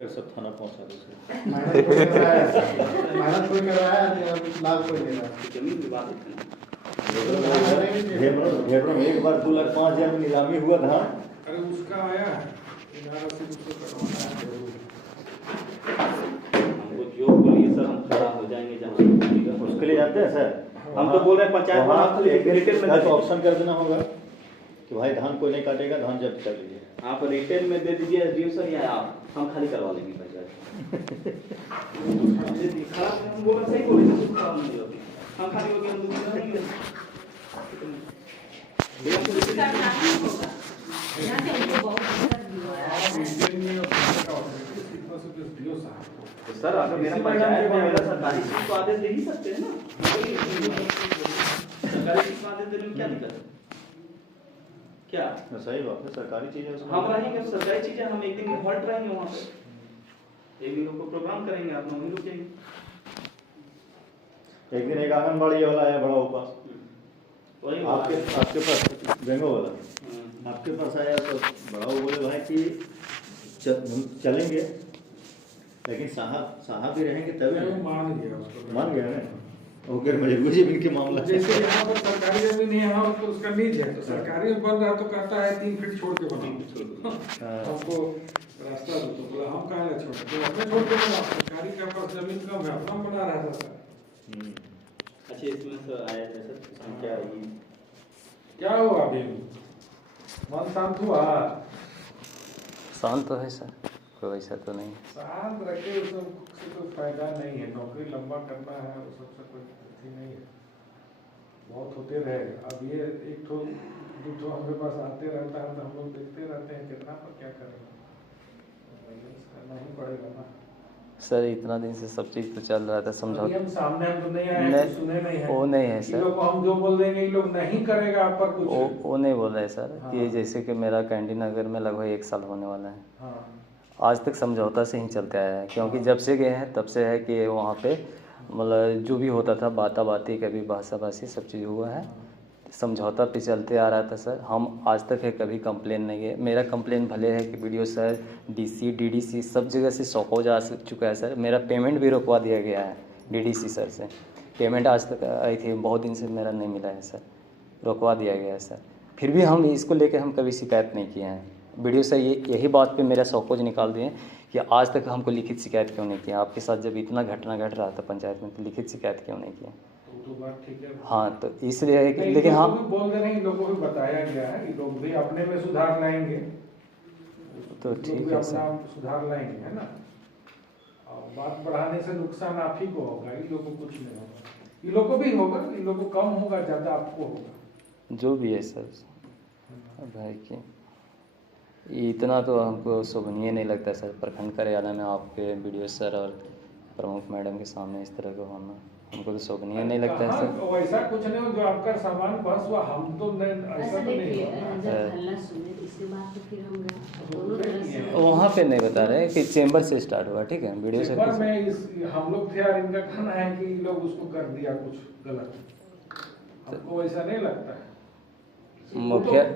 सब थाना पहुंचा दो सर। मेहनत कोई कर रहा है, मेहनत कोई कर रहा है, लाभ कोई ले रहा है। जमीन विवाद है घेबरों में एक बार 2,05,000 में नीलामी हुआ था। अरे उसका आया है, उसको करवाना है जरूर। हमको जो बोलिए सर, हम खड़ा हो जाएंगे जहाँ उसके लिए जाते हैं सर। हम तो बोल रहे हैं पंचायत वहाँ आप रिटेल में तो ऑप्शन कर देना होगा कि भाई धान कोई नहीं काटेगा, धान जब्त कर लीजिए। आप रिटेल में दे दीजिए एसडीओ सर, या आप हम खाली करवा लेंगे पंचायत। खराब हम बोल रहे, सही बोल रहे हैं, खराब नहीं होती, हम खाली होके हम दूसरा नहीं है। सर अगर मेरा पंचायत में मेरा सरकारी चीज को आदेश दे ही सकते हैं ना, सरकारी चीज को आदेश देने में क्या दिक्कत है? क्या सही बात है, सरकारी चीज़ है उसमें। हम रहेंगे सरकारी चीज है, हम एक दिन हॉल्ट रहेंगे वहाँ पे, एक दिन को प्रोग्राम करेंगे, आप लोग रुक जाएंगे। एक दिन एक आंगनबाड़ी वाला आया बड़ा ऊपर, वही आपके पास बेंगो वाला आपके पास आया तो बड़ा वो बोले भाई कि चलेंगे, लेकिन साहब भी रहेंगे तभी। मान गया उसको, मान गया ना वो फिर मजबूरी जमीन के मामला। जैसे यहाँ पर सरकारी जमीन है, यहाँ तो उसका नीज है, तो सरकारी बन रहा तो कहता है 3 फीट छोड़ के बनाओ, हमको रास्ता दो, तो बोला हम कहाँ छोड़ के, अपने छोड़ के बनाओ, सरकारी के पास जमीन कम है, अपना बना रहा था सर। अच्छा इसमें सर आया था सर, संख्या क्या हुआ अभी, मन शांत हुआ? शांत तो है सर, कोई वैसा तो नहीं। शांत रखे, उससे कोई फायदा नहीं है, नौकरी लंबा करना है, वो सबसे कोई अथी नहीं है, बहुत होते रहे। अब ये एक ठो दो ठो हमारे पास आते रहता है तो हम लोग देखते रहते हैं कितना पर क्या कर रहे हैं, करना ही पड़ेगा ना सर। इतना दिन से सब चीज़ तो चल रहा था, समझौता। हम सामने हम तो नहीं आए, तो सुने नहीं है, वो नहीं है ये सर, लोग को हम जो बोल देंगे ये लोग नहीं करेगा आप पर कुछ। वो नहीं बोल रहे सर हाँ। कि जैसे कि मेरा कैंडी नगर में लगभग 1 साल होने वाला है, हाँ आज तक समझौता से ही चलते आया है। क्योंकि जब से गए हैं तब से है कि वहाँ पे मतलब जो भी होता था बाती कभी भाषाभाषी सब चीज़ हुआ है, समझौता पे चलते आ रहा था सर। हम आज तक है कभी कंप्लेन नहीं है, मेरा कंप्लेन भले है कि वीडियो सर डीसी डीडीसी सब जगह से सौखो जा चुका है सर। मेरा पेमेंट भी रोकवा दिया गया है डीडीसी सर से, पेमेंट आज तक आई थी, बहुत दिन से मेरा नहीं मिला है सर, रोकवा दिया गया है सर। फिर भी हम इसको लेकर हम कभी शिकायत नहीं किए हैं। वीडियो से यही बात पे मेरा सौकोज निकाल दिए कि आज तक हमको लिखित शिकायत क्यों नहीं किया, आपके साथ जब इतना घटना घट रहा था पंचायत में तो लिखित शिकायत क्यों नहीं किया। तो बात ठीक है। हाँ तो इसलिए है कि लेकिन हाँ बोल रहे हैं, इन लोगों को भी बताया गया है, ये लोग भी अपने में सुधार लाएंगे, तो ठीक है सर, अपना सुधार लाएंगे, है ना। और बात बढ़ाने से नुकसान आप ही को होगा, इन लोगों को कुछ नहीं होगा, इन लोगों को भी होगा, इन लोगों को कम होगा, ज़्यादा आपको होगा, जो भी है सर। भाई कि इतना तो हमको शोभनीय नहीं लगता सर, प्रखंड कार्यालय में आपके वीडियो सर और प्रमुख मैडम के सामने इस तरह का होना हमको तो शोभनीय नहीं लगता है सर। वैसा कुछ नहीं हो जो आपका सामान बस हुआ, हम तो नहीं, ऐसा तो नहीं हुआ। वहाँ पे नहीं बता रहे कि चेंबर से स्टार्ट हुआ, ठीक है वीडियो से हम लोग थे यार, इनका कहना है कि लोग उसको कर दिया कुछ गलत, हमको ऐसा नहीं लगता है।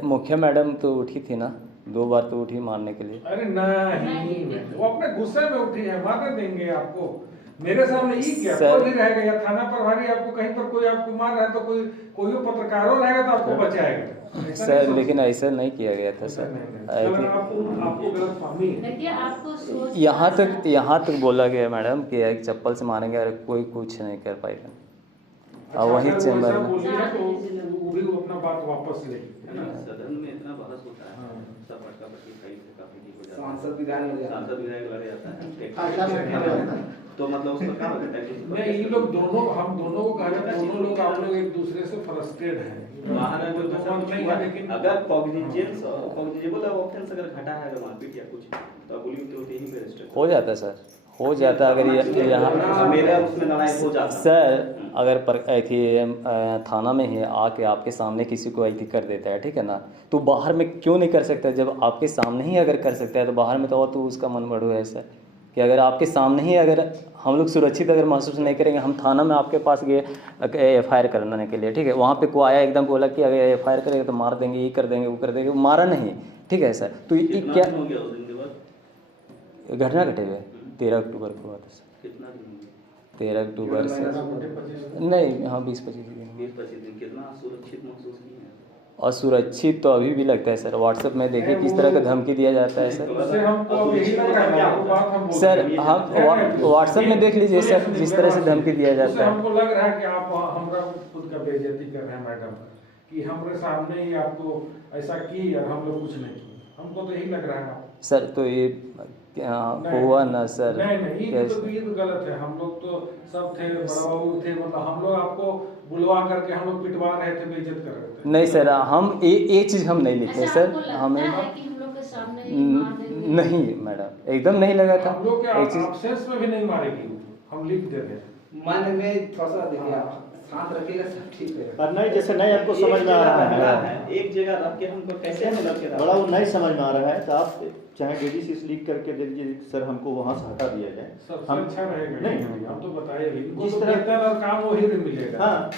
मुखिया मैडम तो उठी थी ना, 2 बार तो उठी मारने के लिए। अरे नहीं, वो अपने गुस्से में उठी है, मार देंगे आपको, मेरे सामने ही क्या कोई भी रहेगा, या थाना प्रभारी आपको कहीं पर कोई आपको मार रहा है तो कोई पत्रकारों रहेगा तो आपको बचाएगा सर। लेकिन ऐसा नहीं किया गया था सर, आपको गलतफहमी है। यहाँ तक बोला गया मैडम कि एक चप्पल से मारेंगे और कोई कुछ नहीं कर पाएगा। और वही चेंबर में वो भी अपना बात वापस ले, है ना। सदन में इतना बहस होता है, सब पटका-पटकी काफी ठीक हो जाता है, सांसद विधायक लड़ जाता है, तो मतलब उसका क्या होता है कि नहीं, ये लोग दोनों, हम दोनों को कह रहे हैं, दोनों लोग आप लोग एक दूसरे से फ्रस्ट्रेटेड हैं। महाराज तो नहीं है, लेकिन अगर कॉग्निजेबल ऑफेंस अगर घटा है, अगर मारपीट या कुछ, तो गोली होते ही पे रजिस्टर हो जाता सर, हो जाता अगर ये यहाँ मेरा उसमें लड़ाई हो जाता सर। अगर ऐसी थाना में ही आके आपके सामने किसी को ऐसी कर देता है, ठीक है ना, तो बाहर में क्यों नहीं कर सकता? जब आपके सामने ही अगर कर सकता है तो बाहर में तो और तो उसका मन बढ़ो है सर, कि अगर आपके सामने ही अगर हम लोग सुरक्षित अगर महसूस नहीं करेंगे, हम थाना में आपके पास गए FIR करने के लिए, ठीक है, वहाँ पे कोई आया एकदम बोला कि अगर FIR करेगा तो मार देंगे, ये कर देंगे, वो कर देंगे, मारा नहीं, ठीक है सर। तो ये क्या घटना घटे हुए 13 अक्टूबर को हुआ था सर। कितना दिन हुआ? 13 अक्टूबर से नहीं, हाँ 20-25 दिन। 20-25 दिन। कितना सुरक्षित महसूस किए हैं? असुरक्षित तो अभी भी लगता है सर। व्हाट्सएप में देखिए किस तरह का धमकी दिया जाता है सर। उससे हमको अब यही लग रहा है ना, वो बात हम बोल सर रहे हैं। हम व्हाट्सएप में देख लीजिए सर, जिस तरह से धमकी दिया उससे जाता है। हमको लग रहा है कि आप हमारा खुद का बेइज्जती कर रहे हैं मैडम, कि हमारे सामने ही आपको ऐसा की और हम लोग कुछ नहीं किए। हमको तो यही लग रहा है सर तो ये क्या हुआ ना सर? नहीं, ये तो गलत है। हम लोग तो सब थे, बड़ा बाबू थे, मतलब हम लोग आपको बुलवा करके हम लोग पिटवा रहे थे, बेइज्जत कर रहे थे। नहीं सर, हम ये चीज़ हम नहीं लिखते सर। हमें नहीं मैडम, एकदम नहीं लगा था। हम लोग एक चीज absence में भी नहीं मारेगी, हम लिख देते हैं। मन में थोड़ा सा देखिए आप शांत रखिएगा, सब ठीक है। और नहीं, जैसे नहीं आपको समझ में आ रहा है, एक जगह रख के हमको कैसे मतलब के बड़ा वो नहीं समझ में आ रहा है, तो आप चाहे डीडीसी से लीक करके दे दीजिए सर, हमको वहाँ से हटा दिया जाए। सबसे अच्छा रहेगा। नहीं, हम तो बताए भी, जिस तो तरह बेहतर और काम वही भी मिलेगा। हाँ,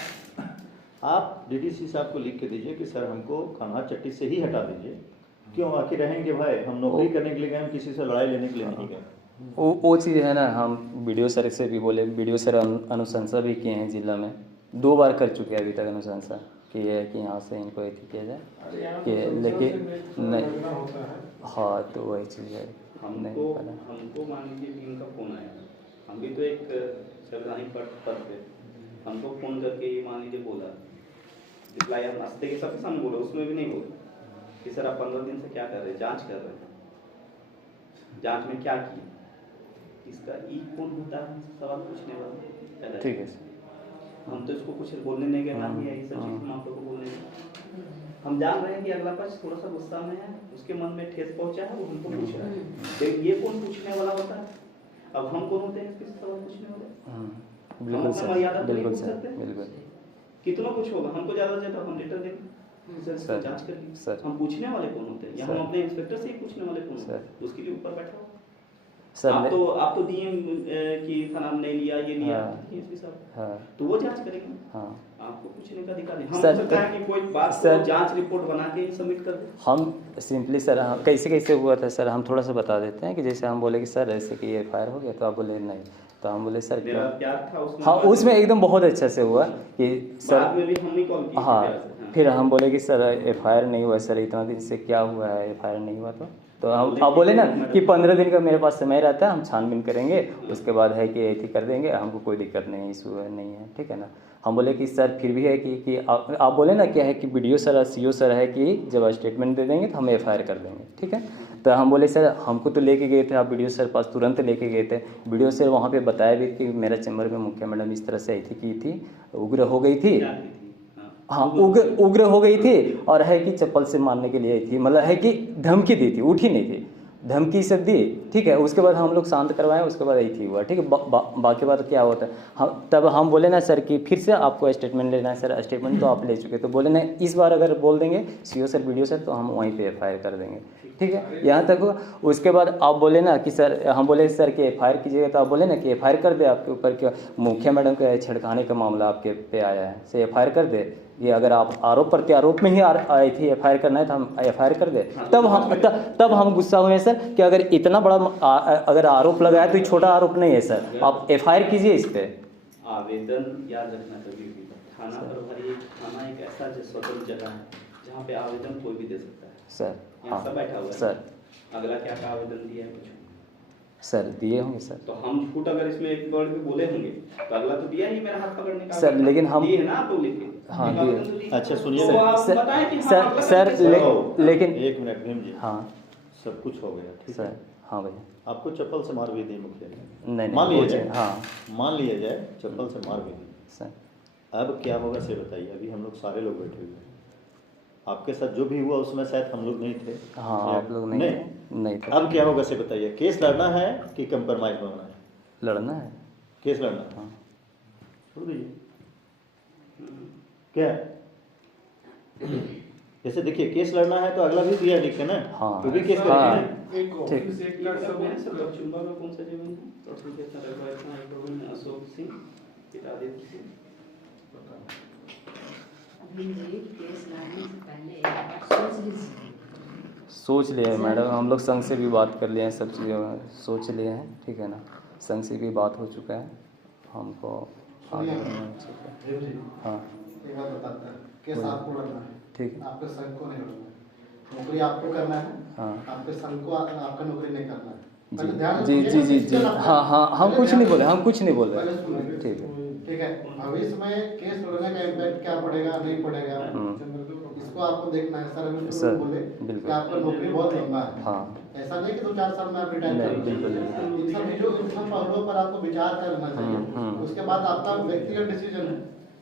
आप डीडीसी साहब को लिख के दीजिए कि सर हमको खन्ना चट्टी से ही हटा दीजिए। क्यों आखिर रहेंगे भाई, हम नौकरी करने के लिए गए, हम किसी से लड़ाई लेने के लिए नहीं गए। वो चीज़ है ना, हम वीडियो सर से भी बोले, वीडियो सर अनुशंसा भी किए हैं जिला में, 2 बार कर चुके हैं अभी तक अनुशंसा कि है कि यहाँ से इनको ऐसी किया जाए कि, लेकिन नहीं। हाँ तो वही चीज़ है, हमको मान लीजिए कि इनका फ़ोन आया, हम भी तो एक संवैधानिक पद पे, हमको फ़ोन करके ये मान लीजिए बोला, रिप्लाई हम नाश्ते के सबके सामने बोले, उसमें भी नहीं बोले कि सर आप 15 दिन से क्या कर रहे हैं, जांच कर रहे हैं, जांच में क्या किए, इसका ई कौन होता है सवाल पूछने वाला। ठीक है सर, हम तो इसको कुछ बोलने नहीं गए, ना ही ये सब चीज़ हम आप लोग को बोलने गए। हम जान रहे हैं कि अगला पक्ष थोड़ा सा गुस्सा में है, उसके मन में ठेस पहुंचा है, वो हमको पूछ रहा है, लेकिन ये कौन पूछने वाला होता है? अब हम कौन होते हैं इसके सवाल पूछने वाले? बिल्कुल सर, बिल्कुल सर, बिल्कुल। कितना कुछ होगा, हमको ज़्यादा से ज़्यादा हम लेटर देंगे सर, जांच करिए सर। हम पूछने वाले कौन होते हैं, या हम अपने इंस्पेक्टर से ही पूछने वाले कौन होते हैं? उसके लिए ऊपर बैठा हो सर। आप तो डीएम की नाम नहीं लिया, ये लिया, इसके साथ हाँ, तो वो जांच करेंगे। हाँ, आपको पूछने का अधिकार नहीं। हम सर, सकता है कि कोई बात सर, को जांच रिपोर्ट बना के ही सबमिट कर दे। हम सिंपली सर, कैसे हुआ था सर, हम थोड़ा सा बता देते हैं कि जैसे हम बोले कि सर ऐसे कि FIR हो गया, तो आप बोले नहीं, तो हम बोले सर मेरा प्यार था उसमें। हाँ, उसमें एकदम बहुत अच्छा से हुआ कि सर, बाद में भी हम ही कॉल किए। हाँ, फिर हम बोले कि सर FIR नहीं हुआ सर, इतना दिन से क्या हुआ है, FIR नहीं हुआ तो हम आप बोले ना कि 15 दिन का मेरे पास समय रहता है, हम छानबीन करेंगे, उसके बाद है कि ऐसी कर देंगे, हमको कोई दिक्कत नहीं, इशू नहीं है, ठीक है ना। हम बोले कि सर फिर भी है कि आप बोले ना क्या है कि BDO सर और CO सर है कि जब स्टेटमेंट दे देंगे तो हम FIR कर देंगे, ठीक है। तो हम बोले सर हमको तो लेके गए थे आप BDO सर पास, तुरंत लेके गए थे। BDO सर वहाँ पे बताया भी कि मेरा चैम्बर में मुखिया मैडम इस तरह से ऐसी की थी, उग्र हो गई थी, हाँ उग्र हो गई थी, और है कि चप्पल से मारने के लिए आई थी, मतलब है कि धमकी दी थी, उठी नहीं थी, धमकी सब दी, ठीक है। उसके बाद हम लोग शांत करवाएं, उसके बाद यही हुआ, ठीक है। बाकी बात क्या होता है, हम तब हम बोले ना सर कि फिर से आपको स्टेटमेंट लेना है सर, स्टेटमेंट तो आप ले चुके, तो बोले ना इस बार अगर बोल देंगे CO सर BDO सर तो हम वहीं पे FIR कर देंगे, ठीक है। यहाँ तक हुआ। उसके बाद आप बोले ना कि सर, हम बोले सर कि FIR कीजिएगा, तो आप बोले ना कि FIR कर दे, आपके ऊपर क्या मुखिया मैडम का छेड़खानी का मामला आपके पे आया है, से FIR कर दे, ये अगर आप आरोप प्रत्यारोप में ही आई थी, FIR करना है तो हम FIR कर दे। तब हम गुस्सा हुए सर कि अगर इतना बड़ा अगर आरोप लगाया तो ये छोटा आरोप नहीं है सर, आप FIR कीजिए इस पे। आवेदन याद रखना कभी भी, थाना प्रभारी, थाना एक ऐसा स्वतंत्र जगह है जहाँ पे आवेदन कोई भी दे सकता है सर। यहाँ हाँ सब बैठा हुआ है सर। अगला क्या का आवेदन दिया है कुछ सर दिए होंगे सर, तो हम झूठ अगर इसमें एक वर्ड भी बोले होंगे तो अगला तो दिया ही मेरा हाथ पकड़ने का सर, लेकिन हम दिए है ना आप लोग लिखे। हाँ दिए। अच्छा सुनिए तो आप बताएं कि सर लेकिन 1 मिनट भीम जी, हाँ सब कुछ हो गया, ठीक है सर। हाँ भैया, आपको चप्पल से मार भी दी मुखिया ने, नहीं मान लिया जाए, हाँ मान लिया जाए चप्पल से मार भी दी सर। अब क्या होगा से बताइए, अभी हम लोग सारे लोग बैठे हुए हैं, आपके साथ जो भी हुआ उसमें शायद हम लोग नहीं थे। हाँ आप लोग नहीं थे। अब क्या होगा से बताइए, केस लड़ना है कि कंप्रोमाइज होना है? लड़ना है, केस लड़ना है। हाँ छोड़ दीजिए, क्या जैसे देखिए केस लड़ना है तो अगला भी दिया लिख के ना, हाँ तो भी केस हाँ करेंगे। एक ऑफिस एक का सब है सर। चुंबा में कौन सा जमीन है? टोटल कितना रकबा है? इतना एकड़ में अशोक सिंह पितादित्य सिंह। अभी जी केस लाने से पहले एक बार सोच लीजिए, सोच लिए हैं मैडम, हम लोग संघ से भी बात कर लिए हैं, सब चीज़ों में सोच लिए हैं, ठीक है ना। संघ से भी बात हो चुका है, हमको आगे बढ़ना चाहिए। हाँ एक बात बताता है, केस आपको लड़ना है, ठीक है। आपके संघ को नहीं लड़ना है। नौकरी आपको करना है, हाँ आपके संघ को आपका नौकरी नहीं करना है। जी पहले ध्यान जी रखिए जी ना, जी जी सिस्टम आपका- हाँ हाँ, हम पहले कुछ ध्यान नहीं बोले, रखिए। हम कुछ नहीं बोले। पहले सुनिए। ठीक है। ठीक है, भविष्य में केस लड़ने का इम्पैक्ट क्या पड़ेगा नहीं पड़ेगा, इसको आपको देखना है। सर अभी सर, बोले बिल्कुल। कि आपका नौकरी बहुत लंबा है। हाँ ऐसा नहीं कि 2-4 साल में आप रिटायर नहीं, करोगे। बिल्कुल नहीं। इन सब पहलुओं पर आपको विचार करना चाहिए। उसके बाद आपका व्यक्तिगत डिसीजन है,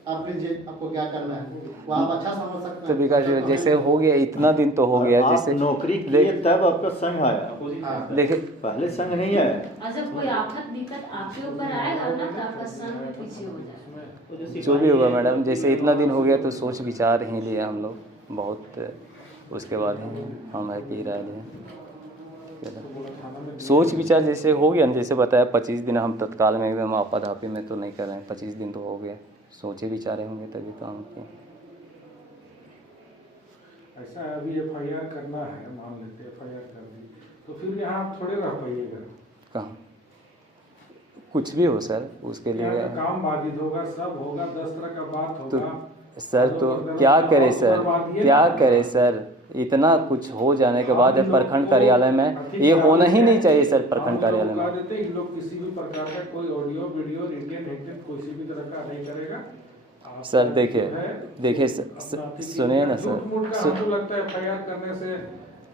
आप लीजिए आपको क्या करना है, वो आप अच्छा समझ सकते तो हैं। विकास जी, जैसे हो गया इतना दिन तो हो गया, आप जैसे नौकरी किए तब आपका संघ आया, हाँ। देखिए पहले संघ नहीं आया। अच्छा, कोई आफत दिक्कत आपके ऊपर आएगा ना तो आपका संग भी पीछे हो जाएगा। जो भी होगा मैडम, जैसे इतना दिन हो गया तो सोच विचार ही लिया हम लोग बहुत, उसके बाद ही हम है कि राय लिए। सोच विचार जैसे हो गया ना, जैसे बताया 25 दिन हम तत्काल में एकदम आपाधापी में तो नहीं कर रहे हैं, 25 दिन तो हो गए, सोचे विचारे होंगे तभी तो हम किए। ऐसा है, अभी FIR करना है, मान लेते FIR कर दी, तो फिर यहाँ आप थोड़े रह पाइएगा। कहाँ कुछ भी हो सर, उसके यहाँ लिए का काम बाधित होगा, सब होगा, 10 तरह का बात तो होगा। सर तो क्या करे सर, क्या करे सर, इतना कुछ हो जाने के बाद प्रखंड कार्यालय में ये होना ही नहीं चाहिए सर। प्रखंड कार्यालय कह में देते हैं, इन लोग किसी भी प्रकार का कोई ऑडियो वीडियो रिटेन किसी भी तरह का नहीं करेगा। आप सर जो देखिए है, देखिए अपना अथी सुनिए ना झूठ मूठ का सर, हमको लगता है FIR करने से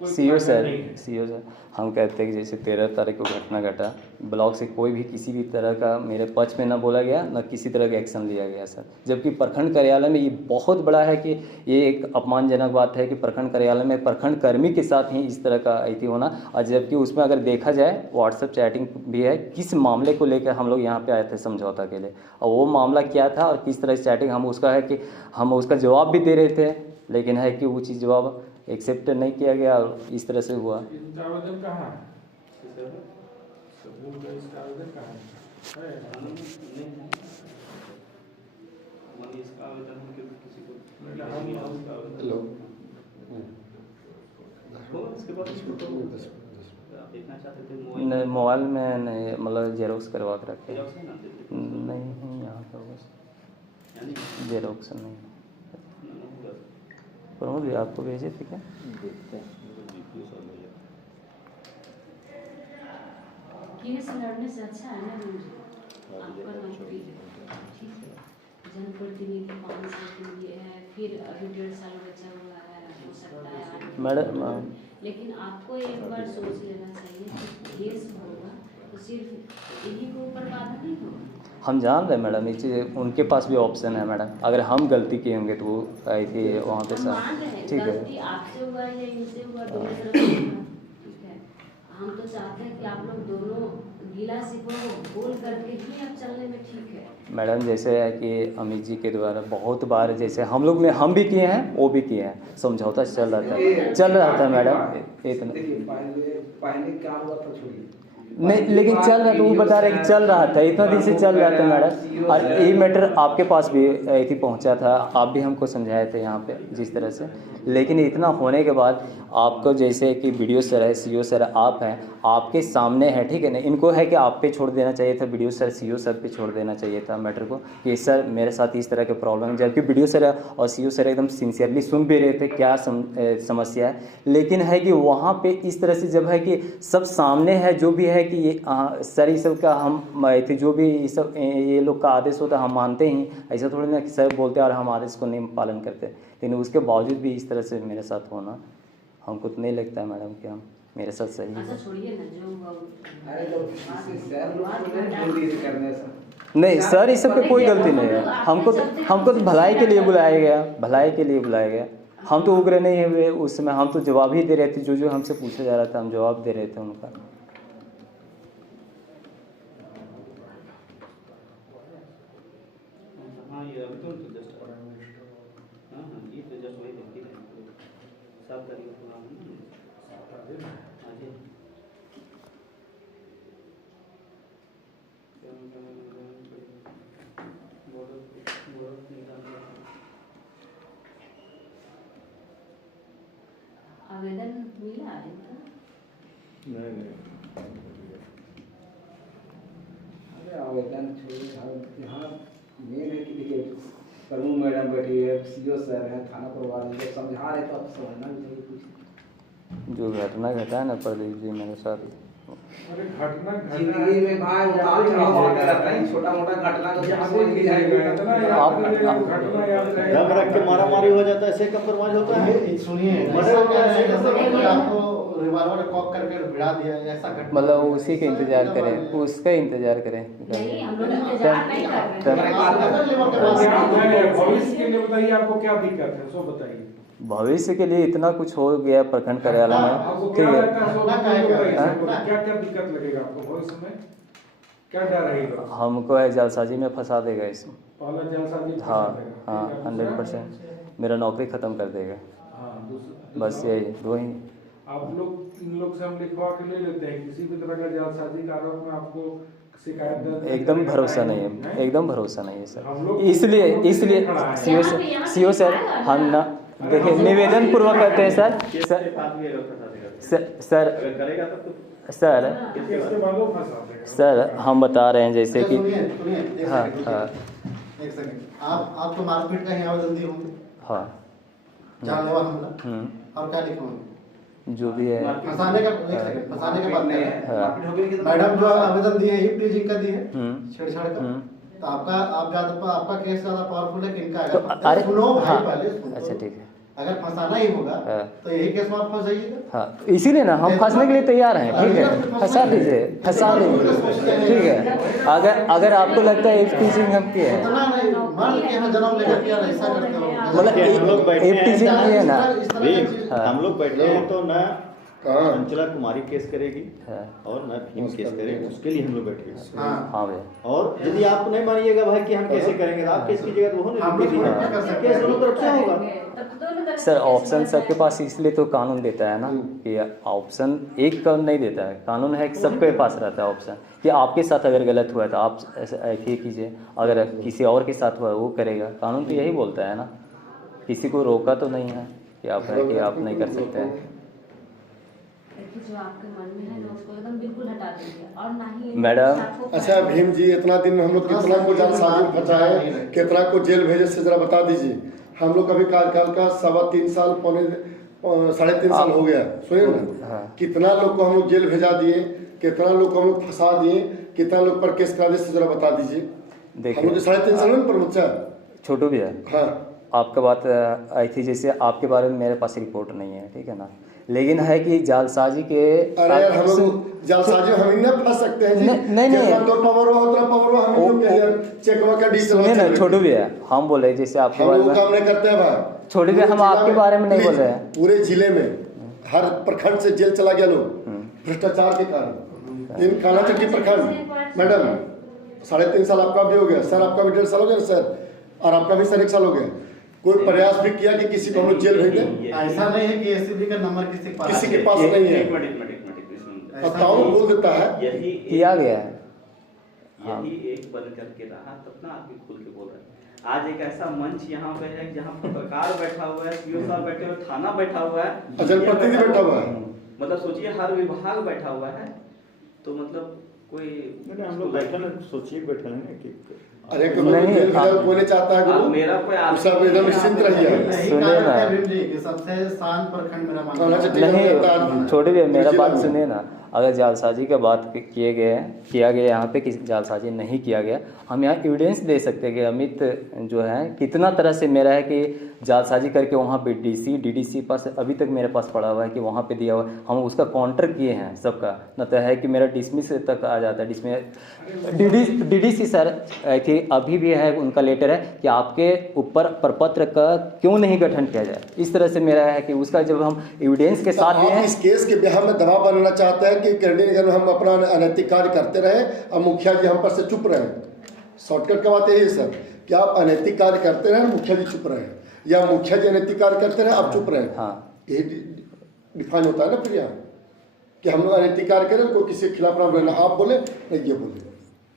कोई सीओ फायदा सर, नहीं है। सीओ सर, हम कहते हैं कि जैसे 13 तारीख को घटना घटा, ब्लॉक से कोई भी किसी भी तरह का मेरे पक्ष में ना बोला गया, ना किसी तरह का एक्शन लिया गया सर। जबकि प्रखंड कार्यालय में ये बहुत बड़ा है कि ये एक अपमानजनक बात है कि प्रखंड कार्यालय में प्रखंड कर्मी के साथ ही इस तरह का अति होना। और जबकि उसमें अगर देखा जाए व्हाट्सएप चैटिंग भी है, किस मामले को लेकर हम लोग यहाँ पे आए थे समझौता के लिए, और वो मामला क्या था और किस तरह से चैटिंग, हम उसका है कि हम उसका जवाब भी दे रहे थे, लेकिन है कि वो चीज़ जवाब एक्सेप्ट नहीं किया गया और इस तरह से हुआ। इनका आवेदन कहाँ है? सबूत का इसका आवेदन कहाँ है? हेलो। नहीं, मोबाइल में नहीं, मतलब जेरोक्स करवा के रखे जेरॉक्स है ना? नहीं, यहाँ पर बस जेरोक्स नहीं। प्रमोद भी आपको भेजे थे क्या? केस लड़ने से अच्छा है ना रूल, आपका नौकरी है, ठीक है। जनप्रतिनिधि 5 साल के लिए है, फिर अभी 1.5 साल बचा हुआ है, हो सकता है 8 मैडम लेकिन आपको एक बार सोच लेना चाहिए कि केस होगा तो सिर्फ इन्हीं को ऊपर बाधा नहीं होगा। हम जान रहे हैं मैडम, ये चीज़ उनके पास भी ऑप्शन है मैडम, अगर हम गलती किए होंगे तो वो आई थी वहाँ पे हम मान रहे सर, हैं ठीक है। गलती आपसे हुआ या इनसे हुआ, दोनों तरफ से हुआ, ठीक है। हम तो चाहते हैं कि आप लोग दोनों गिला शिकवा को बोल करके ही अब चलने में ठीक है। मैडम जैसे है कि अमित जी के द्वारा बहुत बार जैसे हम लोग में हम भी किए हैं, वो भी किए हैं, समझौता चल रहा था मैडम इतना देखिए, पहले क्या हुआ था छोड़िए, नहीं, लेकिन चल रहा था, वो बता रहे कि चल रहा था, इतना दिन से चल रहा था मैडम। और यही मैटर आपके पास भी ऐसी पहुंचा था, आप भी हमको समझाए थे यहाँ पे जिस तरह से, लेकिन इतना होने के बाद आपको जैसे कि वीडियो सर है, सीओ सर आप हैं, आपके सामने है, ठीक है ना, इनको है कि आप पे छोड़ देना चाहिए था, वीडियो सर सीओ सर पे छोड़ देना चाहिए था मैटर को कि सर मेरे साथ इस तरह के प्रॉब्लम है। जबकि वीडियो सर और सीओ सर एकदम सिंसियरली सुन भी रहे थे क्या समस्या है, लेकिन है कि वहाँ पे इस तरह से जब है कि सब सामने है, जो भी है कि ये सर ये सब का हम थे, जो भी ये सब ये लोग का आदेश होता हम मानते ही, ऐसा थोड़ी ना कि सर बोलते और हम आदेश को नहीं पालन करते, लेकिन उसके बावजूद भी इस तरह से मेरे साथ होना हमको तो नहीं लगता है मैडम कि हम मेरे साथ सही है। अच्छा छोड़िए ना, जो हुआ वो अरे तो किसी सर लोग को नहीं जल्दी से करने से नहीं सर, इस सब पे कोई गलती नहीं है, हमको तो भलाई के लिए बुलाया गया, भलाई के लिए बुलाया गया। हम तो उग्र नहीं हुए उस समय, हम तो जवाब ही दे रहे थे, जो हमसे पूछा जा रहा था हम जवाब दे रहे थे उनका। हाँ, ये अभी तो जस्ट हाँ हाँ, ये तो जस्ट वही देखती है 7 तारीख को हाँ जी। आवेदन मिला इनका? नहीं अरे आवेदन छोड़िए, यहाँ मेन है कि देखिए प्रमुख मैडम बैठी है, सीओ सर हैं, थाना प्रभारी लोग समझा रहे तो आप समझना भी चाहिए कुछ। जो घटना घटा है ना प्रदीप जी मेरे साथ, अरे घटना जिंदगी में भाई उतार चढ़ाव होते रहता है, छोटा मोटा घटना तो समझ के जाएगा। दम रख के मारा मारी हो जाता है, ऐसे कंप्रोमाइज होता है। सुनिए, बड़े ऐसा हो क्या गए, है, ऐसे जैसे कंप्रोमाइज आपको रिवॉल्वर कॉक करके भिड़ा दिया, ऐसा घटना मतलब उसी का इंतजार करें, उसका इंतजार करें। नहीं, हम लोग इंतजार नहीं कर रहे तब- हैं। आप अगर लेवल के पास भविष्य के लिए बताइए आपको क्या दिक्कत है, सो बताइए। भविष्य के लिए इतना कुछ हो गया प्रखंड कार्यालय में, आपको ठीक क्या है। लगता है, सो ना बताइए, कहेगा। क्या क्या दिक्कत लगेगा आपको भविष्य में, क्या डर रहेगा? हमको है जालसाजी में फंसा देगा इसमें। पहला जालसाजी फंसा हाँ देगा, हाँ, ठीक है, 100% मेरा नौकरी ख़त्म कर देगा। हाँ, बस यही दो ही। आप लोग इन लोग से हम लिखवा के ले लेते हैं, किसी भी तरह का जालसाजी का आरोप में आपको शिकायत दर्ज एकदम करने का भरोसा टाइम नहीं है, एकदम भरोसा नहीं है हम सर। लोग- इसलिए हम लोग इसलिए खड़ा है। सीओ सर हम ना देखिए निवेदन पूर्वक करते हैं सर। केस सर के बाद भी अगर फंसा देगा, सर अगर करेगा तब तो सर इसके बाद वो फंसा देगा। सर हम बता रहे हैं जैसे कि सुनिए सुनिए, एक हाँ सेकंड हाँ रुकिए, एक सेकंड। आप तो मारपीट का ही आवेदन दिए होंगे, हाँ जानलेवा हमला, और क्या लिखे होंगे? जो भी है। फंसाने का, एक सेकंड, फंसाने के बाद नहीं नहीं है, है। मारपीट हो गई कि तो- मैडम जो आवेदन दिए हिप टीजिंग का दिए, हम्म। छेड़छाड़ का, हम्म। तो आपका केस ज्यादा पावरफुल है कि इनका तो है? अरे सुनो भाई, हाँ पहले सुनो। अच्छा ठीक है। अगर फंसाना ही होगा हाँ। तो यही केस में आप फंस जाइएगा। हाँ इसीलिए ना हम फंसने के लिए तैयार हैं, ठीक है। फंसा दीजिए, फंसा दीजिए, ठीक है। अगर आपको लगता है टीचिंग हम किए हैं, इतना नहीं, मर्द के यहाँ जन्म लेकर के यार ऐसा करते हो। मतलब कि हम लोग बैठे हैं, टीचिंग किए ना। इस तरह की चीज- हाँ। हम लोग बैठे हैं तो ना अंचला कुमारी केस करेगी हाँ और न भीम केस करेगी, उसके लिए हम लोग बैठे हैं। हाँ, हाँ भैया। और यदि आप नहीं मानिएगा भाई कि हम कैसे करेंगे, तो आप केस कीजिएगा तो वो हम लोग थोड़ी ना कर सकते केस हैं। दोनों तरफ से होगा। तब तो दोनों तरफ सर से ऑप्शन केस सबके बनता पास इसलिए तो कानून देता है ना कि ऑप्शन एक का नहीं देता है, कानून है कि सबके पास रहता है ऑप्शन कि आपके साथ अगर गलत हुआ है तो आप ऐसे कीजिए, अगर किसी और के साथ हुआ है वो करेगा। कानून तो यही बोलता है ना, किसी को रोका तो नहीं है कि आप है कि आप नहीं कर सकते हैं। देखिए, जो आपके मन में है ना उसको एकदम बिल्कुल हटा दीजिए, और ना ही मैडम, अच्छा भीम जी, इतना दिन में हम लोग कितना को जालसाजी में फंसाए, कितना को जेल भेजे से जरा बता दीजिए। हम लोग अभी कार्यकाल का 3.25 साल, 3.5 साल हो गया, सुनिए ना। हाँ। कितना लोग को हम लोग जेल भेजा दिए, कितना लोग को हम लोग फंसा दिए, कितना लोग पर केस करा दिए से जरा बता दीजिए। हम लोग देखिए 3.5 साल में पर बच्चा। छोटू भैया, हाँ आपका बात आई थी, जैसे आपके बारे में मेरे पास रिपोर्ट नहीं है, ठीक है ना, लेकिन है कि जालसाजी के अरे यार, हम लोग जालसाजी हम ही ना फंस सकते हैं जी। नहीं। जितना तो पावर हुआ उतना पावर हुआ, हम लोग के यार चेकवा का डीजल सुनिए ना छोटू भैया, हम बोले जैसे आपके हम बारे लोग में काम नहीं करते हैं भाई। छोटे भैया, हम आपके बारे में नहीं बोल रहे हैं। पूरे जिले में हर प्रखंड से जेल चला गया लोग भ्रष्टाचार के कारण। इन काला चक्की प्रखंड मैडम 3.5 साल आपका भी हो गया सर, आपका भी 1.5 साल हो गया सर, और आपका भी सर 1 साल हो गया। कोई प्रयास भी किया कि किसी को हम लोग जेल भेज दें? ऐसा नहीं है कि एसीबी का नंबर किसी के पास नहीं है। एक मिनट इसमें और ताऊ बोल देता है यही किया गया है। यही एक बन करके रहा, तब ना आदमी खुल के बोल रहा है। आज एक ऐसा मंच यहाँ पे है जहाँ पत्रकार बैठा हुआ है, सीओ साहब बैठे हुए, थाना बैठा हुआ है, जनप्रतिनिधि बैठा हुआ है। मतलब सोचिए हर विभाग बैठा हुआ है, तो मतलब कोई हम लोग बैठे ना, सोचिए बैठे हैं कि अरे कोई जेल भेजा कोई नहीं चाहता है अब गुरु। मेरा कोई उस सब एकदम निश्चिंत रहिए। यही सुनिए कारण ना। है भीम जी कि सबसे शांत प्रखंड मेरा मानना अच्छा, है। ठीक है। नहीं छोटे भैया, मेरा जिला बात में। सुनिए ना। अगर जालसाजी का बात किया गया यहाँ पे किसी जालसाजी नहीं किया गया, हम यहाँ एविडेंस दे सकते हैं कि अमित जो है कितना तरह से मेरा है कि जालसाजी करके वहाँ पे डीडीसी पास अभी तक मेरे पास पड़ा हुआ है कि वहाँ पे दिया हुआ है, हम उसका काउंटर किए हैं सबका। न तो है कि मेरा डिसमिस तक आ जाता है, डिसमिस डीडीसी सर कि अभी भी है, उनका लेटर है कि आपके ऊपर प्रपत्र का क्यों नहीं गठन किया जाए। इस तरह से मेरा है कि उसका जब हम एविडेंस के साथ आप दिए इस केस के बिहार में दबाव बनाना चाहते हैं कि कैंडिडेट हम अपना अनैतिक कार्य करते रहे और मुखिया जी हम पर से चुप रहे। शॉर्टकट का बात यही है सर कि आप अनैतिक कार्य करते रहे, मुखिया जी चुप रहे, या मुखिया जी अनैतिक कार्य करते रहे, आप चुप रहे। हाँ। यही डिफाइन होता है ना फिर यहाँ कि हम लोग अनैतिक कार्य करें, कोई किसी के खिलाफ ना बोले, आप बोले नहीं ये बोले।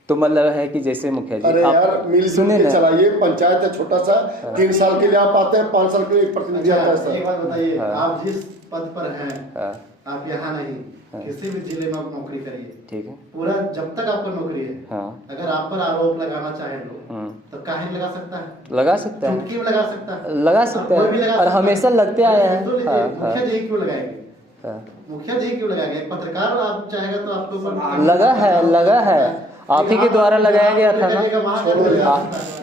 तो मतलब है कि जैसे मुखिया जी अरे आप यार मिलजुल के चलाइए, पंचायत है छोटा सा, 3 साल के लिए आप आते हैं, 5 साल के लिए प्रतिनिधि आता है एक सर। बात बताइए, हाँ। आप जिस पद पर हैं, हाँ, आप यहाँ नहीं, हाँ। किसी भी जिले में आप नौकरी करिए, ठीक है। पूरा जब तक आपको नौकरी है, हाँ, अगर आप पर आरोप लगाना चाहे लोग तो काहे नहीं लगा सकता है, लगा सकता है, चुटकी में लगा सकता है, लगा सकता कोई भी है लगा और सकता है। हमेशा लगते आया है। तो लीजिए, हाँ, मुखिया जी क्यों लगाएंगे, हाँ, मुखिया जी क्यों लगाएंगे, एक पत्रकार आप चाहेगा तो आपके ऊपर लगा है, लगा है, आप ही के द्वारा लगाया गया था ना।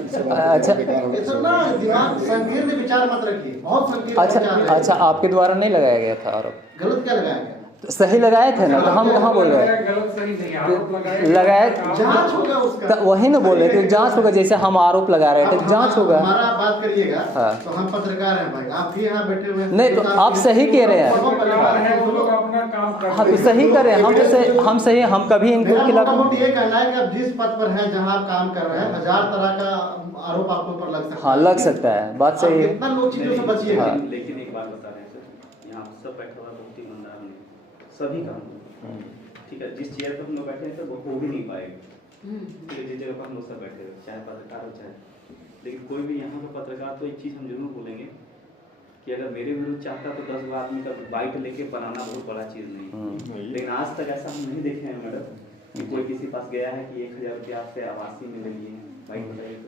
अच्छा, इतना दिमाग संकीर्ण विचार मत रखिए, बहुत संकीर्ण अच्छा, विचार है। अच्छा, आपके द्वारा नहीं लगाया गया था आरोप? गलत क्या लगाया गया, तो सही लगाए थे ना, तो हम कहाँ बोल रहे हैं गलत सही नहीं, आरोप लगाए? जांच होगा उसका, तो वही ना बोल रहे थे, जांच होगा, जैसे हम आरोप लगा रहे थे, जांच होगा। हमारा आप बात करिएगा हाँ। तो हम पत्रकार हैं भाई, आप भी यहाँ बैठे हुए हैं, नहीं, तो आप सही कह रहे हैं। पत्रकार है, वो लोग अपना काम कर हम सही कर रहे हैं, हम सही, हम कभी इनके मेरा खिलाफ मोटा-मोटी ये कहना है कि आप जिस पद पर हैं, जहाँ आप काम कर रहे हैं, 1000 तरह का आरोप आपके ऊपर लग सकता है। हाँ, लग सकता है, बात आप सही है। कितना लोग चीजों से बचिएगा। हाँ। लेकिन एक बात बता रहे हैं सर, यहाँ सब बैठा हुआ बहुत ईमानदार नहीं, सभी काम ठीक है, जिस चेयर पर हम लोग बैठे हैं सर वो हो भी नहीं पाएगा, ठीक है, जिस जगह पर हम लोग सब बैठे हैं, चाहे पत्रकार हो चाहे, लेकिन कोई भी यहाँ का पत्रकार, तो एक चीज़ हम जरूर बोलेंगे कि अगर मेरे विरुद्ध चाहता तो 10 आदमी का बाइट लेके बनाना बहुत बड़ा चीज़ नहीं, लेकिन आज तक ऐसा हम नहीं देखे हैं मैडम कि कोई किसी पास गया है कि 1000 रुपया आपसे आवासीय में ले लिए हैं, बाइट बताइए तो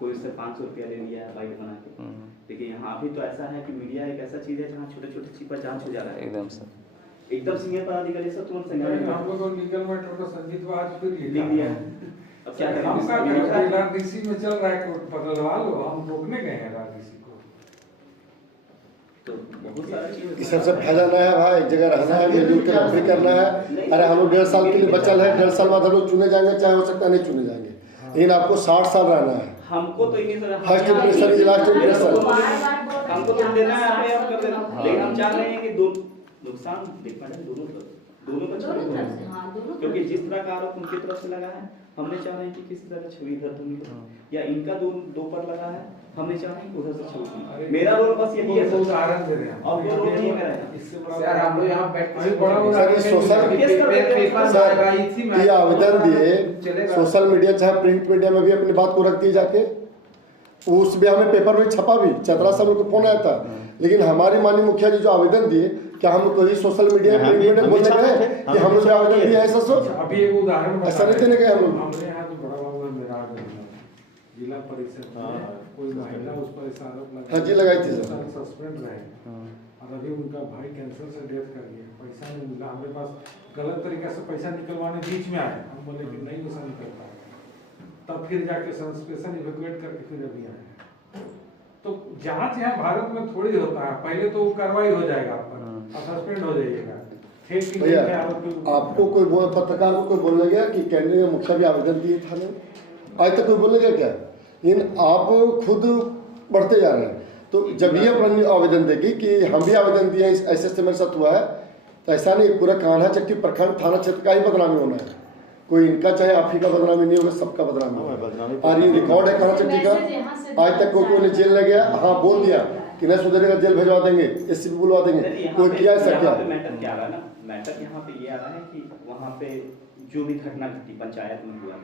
कोई उससे 500 रुपया ले लिया है बाइट बना के। लेकिन यहाँ अभी तो ऐसा है कि मीडिया एक ऐसा चीज़ है जहाँ छोटे छोटे चीज़ पर जांच हो जा रहा है, एकदम सर, एकदम सीनियर पदाधिकारी सब तुरंत हम संज्ञान लोग लीगल मैटर को संजीत को आज फिर लिख दिया है। अब क्या करें, हम का इसमें राजनीति में चल रहा है, कोर्ट बदलवा लो, हम रोकने गए हैं राजनीति को। तो बहुत सारा चीज़ इस सबसे फायदा ना है भाई, एक जगह रहना है, मिलजुल के नौकरी करना है। अरे हम लोग 1.5 साल के लिए बचल है, 1.5 साल बाद हम लोग चुने जाएंगे, चाहे हो सकता है नहीं चुने जाएंगे, लेकिन आपको 60 साल रहना है। हमको तो इन्हीं तरह फर्स्ट इंप्रेशन, लास्ट इंप्रेशन। हमको तो देना है, अपने आप कर देना, लेकिन हम चाह रहे हैं कि दो नुकसान देख पाए दोनों का छवि दोनों हो। तरफ से, हाँ, दोनों क्योंकि तरफ जिस तरह का आरोप उनकी तरफ से लगा है, हमने चाह रहे हैं कि किसी तरह छवि इधर धुनी हो, या इनका दो पर लगा है, हमने चाह रहे हैं कि उधर से छवि। मेरा रोल बस यही है, उदाहरण दे रहे हैं, और वो रोल नहीं मेरा है। इससे सर हम लोग यहाँ बैठ अभी बड़ा सर, ये सोशल पेपर ये आवेदन दिए, सोशल मीडिया चाहे प्रिंट मीडिया में भी अपनी बात को रख दी जाके, उस भी हमें पेपर में छपा भी, चतरा साहब को फोन आया था, लेकिन हमारे माननीय मुखिया जी जो आवेदन दिए, क्या हम तो ही सोशल मीडिया प्रिंट मीडिया बोलने गए कि हम लोग आवेदन दिया ऐसा सोच? अभी एक उदाहरण ऐसा नहीं देने गए हम लोग। हमारे यहाँ जो बड़ा बाबू है मेरा जिला परिषद में कोई महिला उस पर ऐसा आरोप लगा, हाँ जी, लगाई थी सर। सस्पेंड रहे, और अभी उनका भाई कैंसर से डेथ कर गया, पैसा नहीं मिला, हमारे पास गलत तरीके से पैसा निकलवाने बीच में आए, हम बोले कि नहीं वैसा नहीं करता, तब फिर जाके सस्पेंशन इवेकुएट करके फिर अभी आए। तो जांच यहाँ भारत में थोड़ी होता है, पहले तो कार्रवाई हो जाएगा आप पर, आप सस्पेंड हो जाइएगा। भैया आपको कोई पत्रकार को कोई बोलने गया कि केंद्रीय मुखिया भी आवेदन दिए थाने में, आज तक कोई बोलने गया क्या? इन आप खुद बढ़ते जा रहे हैं, तो जब ये अपना आवेदन देगी कि हम भी आवेदन दिए ऐसे मेरे साथ हुआ है, तो ऐसा नहीं पूरा कान्हा चट्टी प्रखंड थाना क्षेत्र का ही बदनामी होना है, कोई इनका चाहे आप ही का बदनामी नहीं होगा, सबका बदनामी होगा। और ये रिकॉर्ड है कान्हा चट्टी का, आज तक कोई जेल न गया, हाँ बोल दिया कि नहीं सुधरेगा जेल भिजवा देंगे, एससीपी बुलवा देंगे, कोई किया ऐसा क्या? मैटर क्या आ रहा है ना, मैटर यहाँ पे ये आ रहा है कि वहाँ पे जो भी घटना घटी पंचायत में हुआ,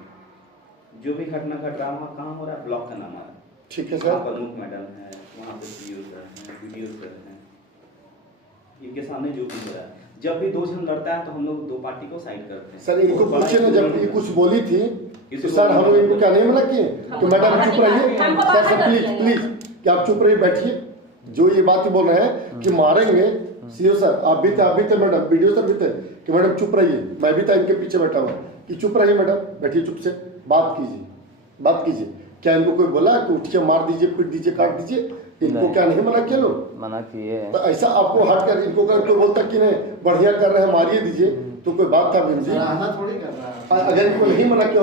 जो भी घटना घट रहा है वहाँ कहाँ हो रहा है, ब्लॉक का नाम आ रहा है, ठीक है सर, वहाँ प्रमुख मैडम है, वहाँ पे सीईओ सर हैं, वीडियो सर हैं, इनके सामने जो भी हो रहा है, जब भी दो जन लड़ता है तो हम लोग दो पार्टी को साइड करते हैं। सर इनको पूछे ना, जब ये कुछ बोली थी तो सर हम लोग इनको क्या नहीं मना किए कि मैडम चुप रहिए, सर सर प्लीज प्लीज कि आप चुप रहिए, बैठिए, जो ये बात बोल रहे हैं कि मारेंगे, सीओ सर आप भी थे मैडम, वीडियो सर भी थे कि मैडम चुप रहिए, मैं भी था इनके पीछे बैठा हुआ कि चुप रहिए मैडम, बैठिए चुप से, बात कीजिए। क्या इनको कोई बोला कि उठ के मार दीजिए, पीट दीजिए, काट दीजिए? इनको क्या नहीं मना किया लोग? मना किए। तो ऐसा आपको हट कर इनको कर कोई बोलता कि नहीं बढ़िया कर रहे हैं मारिए दीजिए, तो कोई बात था जी? थोड़ी कर रहा है, अगर इनको नहीं मना किया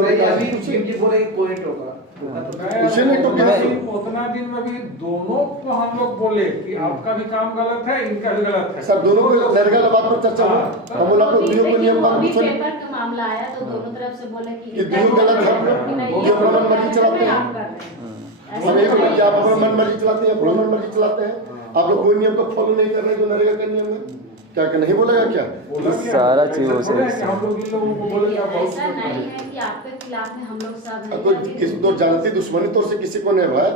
उसे नहीं टोका, उतना दिन में भी दोनों को हम लोग बोले कि आपका भी काम गलत है, इनका भी गलत है। सर दोनों को नरेगा बात पर चर्चा हुआ, हम बोला को दियो को नियम कानून पूछो पेपर का मामला आया तो दोनों तरफ से बोले कि दियो गलत है, ये अपना मन मर्जी चलाते हैं, हम एक मिनट आप अपना मन मर्जी चलाते हैं, अपना मन मर्जी चलाते हैं, आप लोग कोई नियम को फॉलो नहीं कर रहे जो नरेगा के नियम में, क्या नहीं बोलेगा क्या? सारा चीज हो हम लोग इन लोगों को बोले ऐसा नहीं है कि आपके खिलाफ में हम लोग सब कोई किसी तो जानती दुश्मनी तो से किसी को नहीं भाई,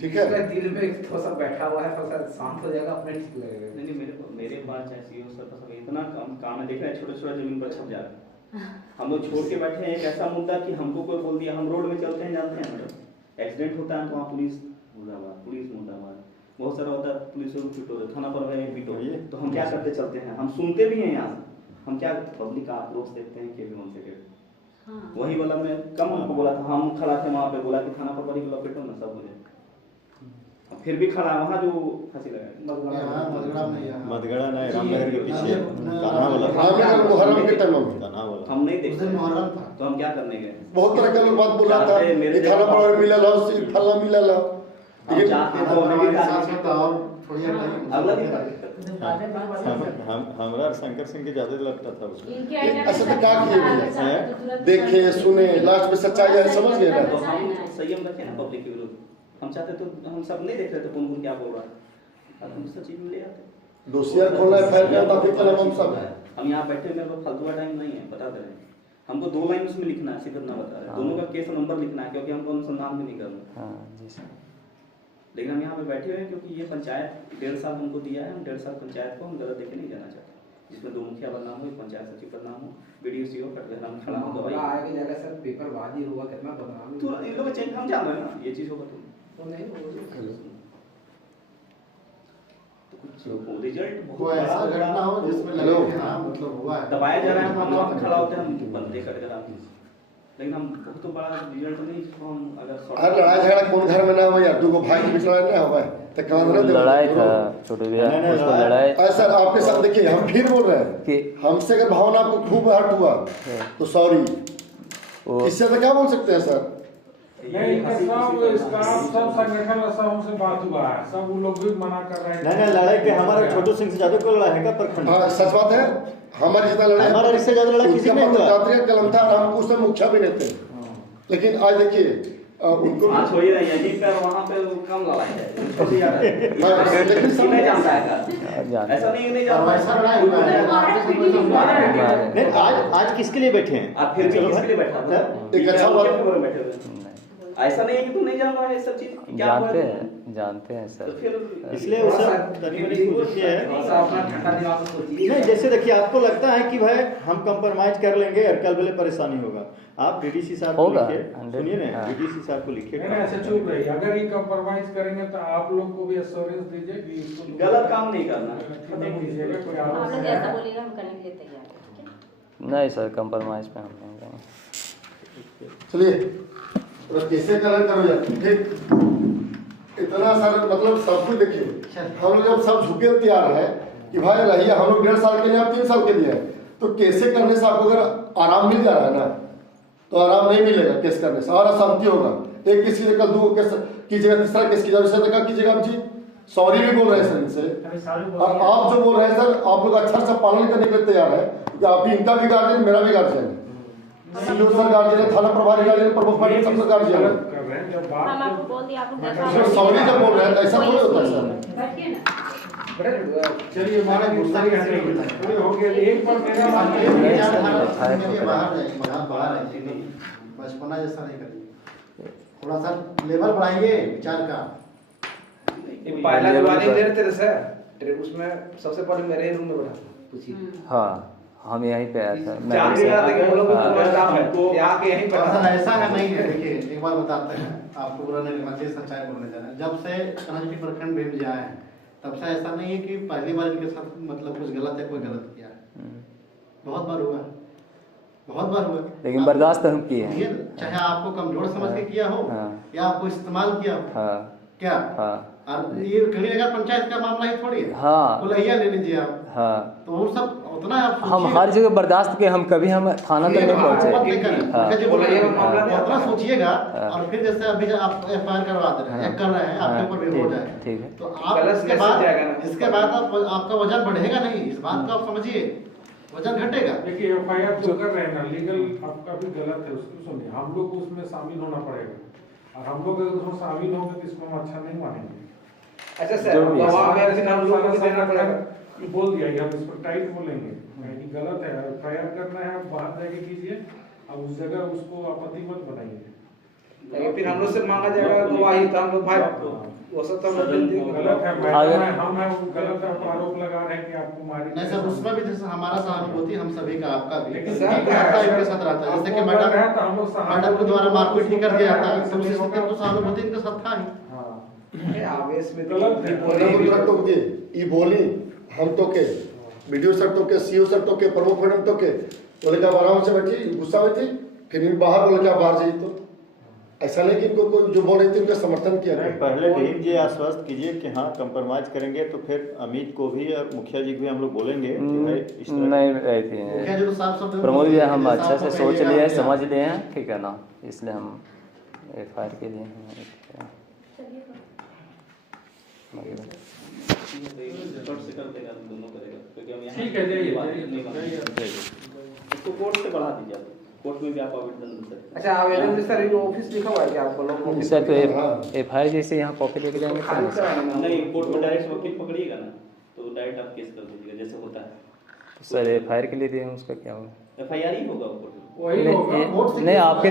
ठीक है। इसका दिल में थोड़ा सा बैठा हुआ है, थोड़ा सा शांत हो जाएगा, अपने ठीक लगेगा। नहीं मेरे पास ऐसी हो सर सब इतना काम है, देख रहे हैं छोटे जमीन पर छप जा रहा है। हम लोग छोड़ के बैठे हैं एक ऐसा मुद्दा कि हमको कोई बोल दिया, हम रोड में चलते हैं जानते हैं मैडम, एक्सीडेंट होता है तो वहाँ पुलिस मुर्दाबाद, बहुत सारा होता है पुलिस पिटो, थाना पर पिटो, तो हम क्या करते चलते हैं, हम सुनते भी हैं यहाँ से, हम क्या पब्लिक का आक्रोश देखते हैं कि वही वाला मैं कम हमको बोला था, हम खड़ा थे वहाँ पे, बोला कि थाना पर बड़ी वाला पिटो ना सब मुझे, फिर भी खड़ा वहाँ जो फांसी लगा मधगड़ा नहीं, रामनगर के पीछे कान्हा वाला मुहर्रम के टाइम में कान्हा वाला हम नहीं देखते, मुहर्रम था तो हम क्या करने गए। बहुत तरह का लोग बात बोल रहा था कि थाना पर मिलल हो, फल्ला मिलल हो, हम चाहते हैं तो हमें भी साथ में तो और थोड़ी अगला दिन हमरा शंकर सिंह के ज्यादा लगता था उसको। इनके ऐसा तो क्या किए भैया, देखे सुने, लास्ट में सच्चाई है, समझ गए ना। तो हम संयम रखें ना पब्लिक के विरुद्ध, हम चाहते तो हम सब नहीं देख रहे थे कौन क्या बोल रहा है, अब हम सच्ची में ले आते। दोषियार खोलना है, फाइल करता फिर कलम हम सब हम यहाँ बैठे, मेरे पास फालतू का टाइम नहीं है, बता दे रहे हैं, हमको 2 लाइन उसमें लिखना है, सिर्फ ना बता रहे, दोनों का केस नंबर लिखना है, क्योंकि हमको अनुसंधान भी नहीं करना। हाँ जी सर। लेकिन हम यहाँ पे बैठे हुए हैं क्योंकि ये पंचायत 1.5 साल हमको दिया है, हम 1.5 साल पंचायत को हम गलत देके नहीं जाना चाहते, जिसमें 2 मुखिया बदनाम हो, पंचायत सचिव बदनाम हो, बीडीओ सीओ कटघराम खड़ा हो, मामला आगे जाकर सर पेपरबाजी हुआ, कितना बदनामी तो इन लोगों चेंज हम जान रहे हैं ना ये चीज होगा तो नहीं तो कुछ रिजल्ट कोई ऐसा घटना हो जिसमें लगे कि हाँ मतलब हुआ है, दबाया जा रहा है, हम वहाँ पे खड़ा होते हैं, हम बंदे कटघराम, लेकिन हम बहुत तो बड़ा रिजल्ट नहीं जिसको हम अगर हर लड़ाई झगड़ा कौन घर में ना हो यार, 2 भाई के बीच लड़ाई ना हुआ है तो कांदरा दे लड़ाई था छोटे भैया, उसको लड़ाई। सर आपके साथ देखिए, हम फिर बोल रहे हैं कि हमसे अगर भावना आपको खूब हर्ट हुआ तो सॉरी, वो इससे तो क्या बोल सकते हैं सर। नहीं, इनका सब स्टाफ सब संगठन और सब हमसे बात हुआ है, सब वो लोग भी मना कर रहे हैं। नहीं लड़ाई के हमारे छोटू सिंह से ज्यादा कोई लड़ाई है क्या प्रखंड? हाँ सच बात है, हमारी जितना लड़ाई, हमारा इससे ज्यादा लड़ाई किसी में हुआ। जातीय कलम था, हम उस समय मुखिया भी नहीं थे, लेकिन आज देखिए उनको हाँ छोड़िए ना, यहीं पर वहाँ पे वो कम लड़ाई है, छोटी यार है, लेकिन ये नहीं जानता है जानते ऐसा नहीं नहीं और जानता ऐसा लड़ाई हुआ है नहीं आज किसके लिए बैठे हैं? आप फिर भी चलो किसके लिए बैठा था? एक अच्छा बात- बैठे हुए ऐसा नहीं है कि तू नहीं जान रहा है सब चीज क्या हुआ जानते है? हैं जानते हैं तो सर। फिर इसलिए उसे तनी मनी कोशिश ये है अपना ठंडा दिमाग से सोचिए। नहीं, जैसे देखिए आपको लगता है कि भाई हम कंप्रोमाइज कर लेंगे और कल वाले परेशानी होगा, आप डीडीसी साहब को होगा, लिखिए, 100 सुनिए ना, हाँ। डीडीसी साहब को लिखिए। नहीं ऐसे चुप रहिए, अगर ये कंप्रोमाइज करेंगे तो आप लोग को भी एश्योरेंस दीजिए कि इसको गलत काम नहीं करना। खत्म कीजिएगा, कोई आप लोग जैसा आवश्यक बोलेगा हम करने के लिए तैयार हैं, ठीक है? नहीं सर, कंप्रोमाइज पे हम नहीं जाएंगे। चलिए कैसे कलर करो यार, ठीक इतना सारा मतलब सब कुछ देखिए, हम लोग जब सब झुके तैयार है कि भाई रहिए, हम लोग 1.5 साल के लिए, आप 3 साल के लिए है, तो कैसे करने से आपको अगर आराम मिल जा रहा है ना, तो आराम नहीं मिलेगा केस करने से, और अशांति होगा, एक केस कीजिएगा, 2 केस कीजिएगा, तीसरा केस कीजिएगा, इससे तो क्या कीजिएगा आप जी, सॉरी भी बोल रहे हैं सर इनसे, और आप जो बोल रहे हैं सर, आप लोग अच्छा से पालन करने के लिए तैयार है कि आप भी, इनका भी गार्जियन, मेरा भी गार्जियन है, सीओ सर गार्जियन है, थाना प्रभारी गार्जियन, प्रमुख पार्टी सबका गार्जियन है। कर रहे हैं। जब हम बात आपको बोल दिया, आप लोग उसमें सॉरी जब बोल रहे हैं तो ऐसा थोड़ी होता है सर। बैठिए ना। चलिए हमारा गुस्सा ही हटे हो गया, एक पर मेरा बाहर है, बचपना जैसा नहीं करिए, थोड़ा सा लेवल बढ़ाइए विचार का। पहला वार्निंग दे रहे थे सर, उसमें सबसे पहले मेरे रूम में बैठा था, पूछिए। हाँ हम यहीं पे आए थे, मैं चार दिन आते कि वो लोग स्टाफ है तो यहाँ के यहीं ऐसा पर ऐसा है नहीं है, देखिए एक बात बताते हैं आपको, बुरा नहीं लगना चाहिए, सच्चाई बोलने जाना है। जब से कन्हैया प्रखंड भेज जाए हैं तब से ऐसा नहीं है कि पहली बार इनके साथ मतलब कुछ गलत है, कोई गलत किया है, बहुत बार हुआ है, बहुत बार हुआ है, लेकिन बर्दाश्त हम किए हैं। ये चाहे आपको कमजोर समझ के किया हो हाँ। या आपको इस्तेमाल किया हो, हाँ क्या हाँ और ये कड़ी नगर पंचायत का मामला ही थोड़ी है, हाँ बोलैया ले लीजिए आप, हाँ, तो वो सब उतना आप हम सोचिएगा। हर जगह बर्दाश्त के, हम कभी हम थाना तक नहीं पहुँचे। हाँ। उतना सोचिएगा हाँ। और फिर जैसे अभी आप FIR करवा दे रहे हैं, कर रहे हैं, आपके ऊपर भी हो जाए, ठीक है। तो आप गलत इसके मैसेज बाद जाएगा ना। इसके बाद आप आपका वजन बढ़ेगा नहीं, इस बात को आप समझिए, वजन घटेगा। देखिए FIR जो कर रहे हैं ना, लीगल आपका भी गलत है, उसको सुनिए, हम लोग को उसमें शामिल होना पड़ेगा, और हम लोग अगर उसमें शामिल होंगे तो इसको हम अच्छा नहीं मानेंगे। अच्छा सर, वहाँ में ऐसे हम लोगों को देना पड़ेगा। ये बोल दिया कि हम इस पर टाइट बोलेंगे, यानी गलत है, FIR करना है आप बाहर जाके कीजिए, अब उस जगह उसको आपत्ति मत बनाइए। लेकिन फिर हम लोग से मांगा जाएगा गवाही, तो हम लोग भाई वो सब तो हम लोग देंगे। गलत है मैडम है, हम है गलत आरोप लगा रहे हैं कि आपको मारी। नहीं सर, उसमें भी जैसे हमारा सहानुभूति हम सभी का, आपका भी लेकिन सबका इनके साथ रहता है। जैसे कि मैडम के द्वारा मारपीट ही कर दिया था, तो उस स्थिति में तो सहानुभूति इनके साथ था ही। आवेश में गलत है। मैडम टोक दिए, ई बोली हम तो के वीडियो सर तो के सीओ सर तो के प्रमुख मैडम तो के बोले क्या आराम से बैठी, गुस्सा में थी, फिर इन बाहर बोले क्या बाहर जाइए। तो ऐसा नहीं कि इनको कोई जो बोल रहे थे उनका समर्थन किया। पहले भीम जी आश्वस्त कीजिए कि हाँ कंप्रोमाइज करेंगे, तो फिर अमित को भी और मुखिया जी को भी हम लोग बोलेंगे कि भाई इस तरह नहीं रहती है मुखिया जी तो साफ शब्द में प्रमोद जी, बोल दिए हम कि अच्छे से साफ सोच पहले लिए हैं, आ समझ गया। लिए हैं, ठीक है ना, इसलिए हम FIR के लिए कोर्ट से कर देगा, दोनों करेगा, क्योंकि हम यहाँ ठीक है, जाइए, बात जाइए, नहीं कर जाइए। इसको कोर्ट से बढ़ा दीजिए आप, कोर्ट में भी आप आवेदन दे सकते हैं। अच्छा आवेदन में सर ये ऑफिस लिखा हुआ है कि आपको लोग ऑफिस सर तो FIR जैसे यहाँ कॉपी लेके जाएंगे तो खाली नहीं सर? कराएंगे ना। नहीं, कोर्ट में डायरेक्ट वकील पकड़िएगा ना, तो डायरेक्ट आप केस कर दीजिएगा जैसे होता है। तो सर FIR के लिए दिए हैं, उसका क्या होगा? FIR ही होगा कोर्ट में, वही होगा, नहीं आपके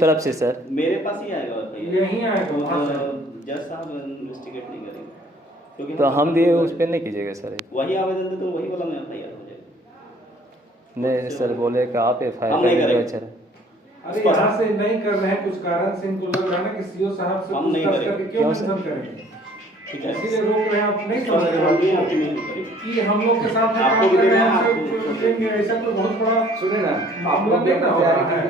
तरफ से सर, मेरे पास ही आएगा FIR। यही आएगा वहाँ से। जज साहब इन्वेस्टिगेट नहीं करेंगे, क्योंकि तो हम दिए उस पर नहीं कीजिएगा सर। वही आवेदन दे तो वही वाला में FIR हो जाएगा। नहीं सर, बोले कि आप FIR हम कर नहीं दीजिए। करेंगे। अच्छा अरे यहाँ से नहीं कर रहे हैं, कुछ कारण से इनको लग रहा है ना कि सीओ साहब से हम नहीं पूछताछ करेंगे। करके क्यों क्यों मेंशन करेंगे, ठीक है, इसीलिए रोक रहे हैं। आप नहीं समझ हम रहे भी हैं आपकी नहीं करेंगे। कि हम लोग के साथ में आपको काम भी कर रहे हैं, देना है, हमसे आपको देंगे, ऐसा कोई बहुत बड़ा सुनिए ना, मामला नहीं ना हो रहा है।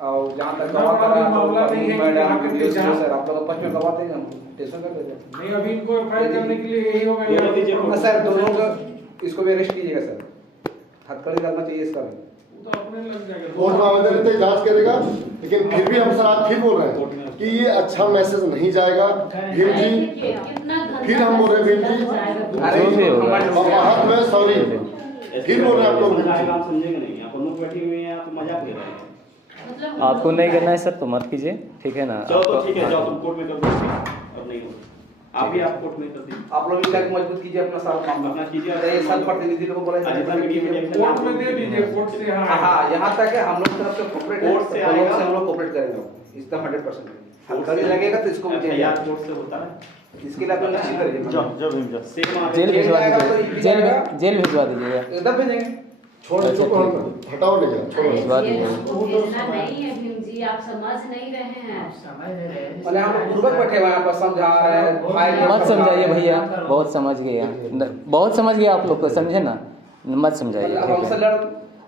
और जहाँ तक ना, गवाह अभी करा तो मामला नहीं है कि मैडम यहाँ के लिए जहाँ- सर आप लोग 5 में गवाह देंगे, हम स्टेशन कर देंगे। नहीं, अभी इनको FIR करने के लिए यही होगा। दोनों दीजिए। हाँ, सर दोनों का इसको भी अरेस्ट कीजिएगा सर, हथकड़ी करना चाहिए इसका भी। वो तो अपने लग जाएगा। कोर्ट में आवेदन लेते जांच करेगा, लेकिन फिर भी हम सर आज फिर बोल रहे हैं कि ये अच्छा मैसेज नहीं जाएगा। भीम जी फिर हम बोल रहे हैं, भीम जी अरे जो भी होगा। वकाहत में सॉरी फिर बोल रहे हैं आप लोग। आप समझेंगे नहीं, आप लोग बैठी हुई हैं, आप मजाक ले रहे हैं। मतलब आपको नहीं करना है सर तो मत कीजिए, ठीक है ना। चलो तो आपको- ठीक है, जाओ हाँ। तुम कोर्ट में कर दो, अब नहीं होगा। आप भी आप कोर्ट में कर दीजिए, आप लोग भी जाके मजबूत कीजिए अपना सारा मामला, अपना कीजिए। ये सब प्रतिनिधि लोगों को बोला आज इतना मीडिया में देखते हैं। कोर्ट में दे दीजिए, कोर्ट से यहाँ हाँ हाँ, यहाँ तक है हम लोग तरफ से कोऑपरेट कोर्ट से आएगा। हम लोग कोऑपरेट करेंगे इसका 100%। हथकड़ी लगेगा तो इसको भी FIR कोर्ट से होता है। इसके लिए आप लोग निश्चित करिए। जाओ जाओ भीम जाओ। सेम जेल आवेदन भिजवा जाएगा तो दीजिएगा, ये जेल जाएगा। जेल भिजवा दीजिएगा, एकदम भेजेंगे। छोड़ अच्छा, चुको, ठीक है। हटाओ ले जाओ, छोड़ो। भिजवा दीजिएगा। भेजना नहीं है भीम जी, आप समझ नहीं रहे हैं। भले हम लोग पूर्वक बैठे हुए हैं यहाँ पर समझा रहे हैं, फाइल मत समझाइए भैया, बहुत समझ गए, बहुत समझ गए आप लोग को, समझे ना, मत समझाइए, अब ठीक हमसे है। लड़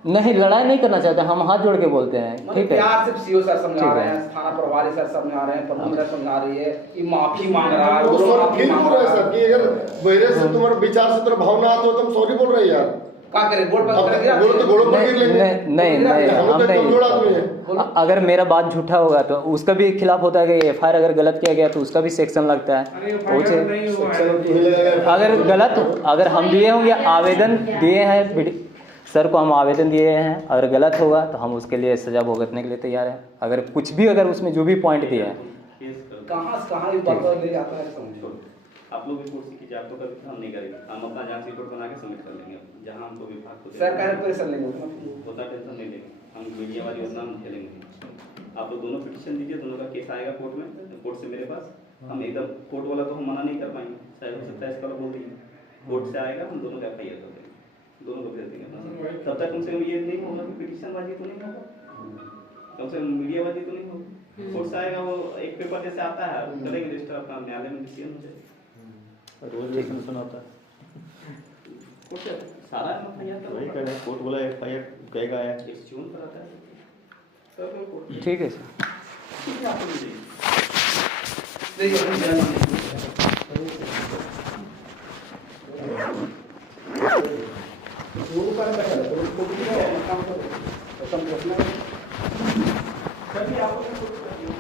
नहीं, लड़ाई नहीं करना चाहते, हम हाथ जोड़ के बोलते हैं, ठीक है। प्यार से सीओ सर समझा ठीक रहे है। हैं, थाना प्रभारी सर समझा रहे हैं, प्रमुख सर समझा रही है, ये माफी मांग रहा है, तो वो सर माफी फिर मांग बोल रहे हैं रहा सर है। कि अगर मेरे से तुम्हारे विचार से तुम्हारा भावना आता हो तुम सॉरी बोल रहे हैं यार। क्या करें, बोर्ड अब बंद कर दिया। बोलो तो घोड़ों पर गिर लेंगे। नहीं नहीं, हम हम लोग तो कमजोर आदमी नहीं, हैं। अगर मेरा बात झूठा होगा तो उसका भी खिलाफ होता है कि FIR अगर गलत किया गया तो उसका भी सेक्शन लगता है। अरे वो FIR चीज़- नहीं हुआ चलो है। तू ही लगेगा। अगर गलत, अगर हम दिए होंगे आवेदन दिए हैं सर को, हम आवेदन दिए हैं, अगर गलत होगा तो हम उसके लिए सजा भुगतने के लिए तैयार हैं। अगर कुछ भी, अगर उसमें जो भी पॉइंट दिए हैं, केस कर कहाँ से कहाँ ये बात ले जाता है समझो। आप लोग भी कोर्ट से कीजिए, आप तो कभी हम नहीं करेंगे, हम अपना जांच रिपोर्ट बना के सबमिट कर लेंगे, जहाँ हमको विभाग को सर कह रहे प्रेशर लेंगे उतना टेंशन नहीं लेंगे, हम मीडिया वाली योजना हम खेलेंगे। आप लोग दोनों पिटीशन दीजिए, दोनों का केस आएगा कोर्ट में, कोर्ट से मेरे पास, हम एकदम कोर्ट वाला तो हम मना नहीं कर पाएंगे, चाहे हो सकता है इसका बोल देंगे, कोर्ट से आएगा, हम दोनों का FIR कर देंगे, दोनों को भेज देंगे अपना। तब तक कम से कम ये नहीं होगा कि पिटीशन बाजी तो नहीं होगा, कम से कम मीडिया बाजी तो नहीं होगी। कोर्ट से आएगा, वो एक पेपर जैसे आता है, करेंगे रजिस्टर, अपना न्यायालय में डिसीजन हो जाएगा। रोज लेसन सुनाता है, कोर्ट से सारा FIR का वही करें, कोर्ट बोला FIR कहेगा आया। एक्सक्यूज कराता है, तब वो कोर्ट ठीक है सर। ठीक है, आप लोग जाइए।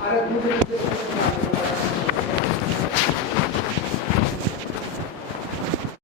अरे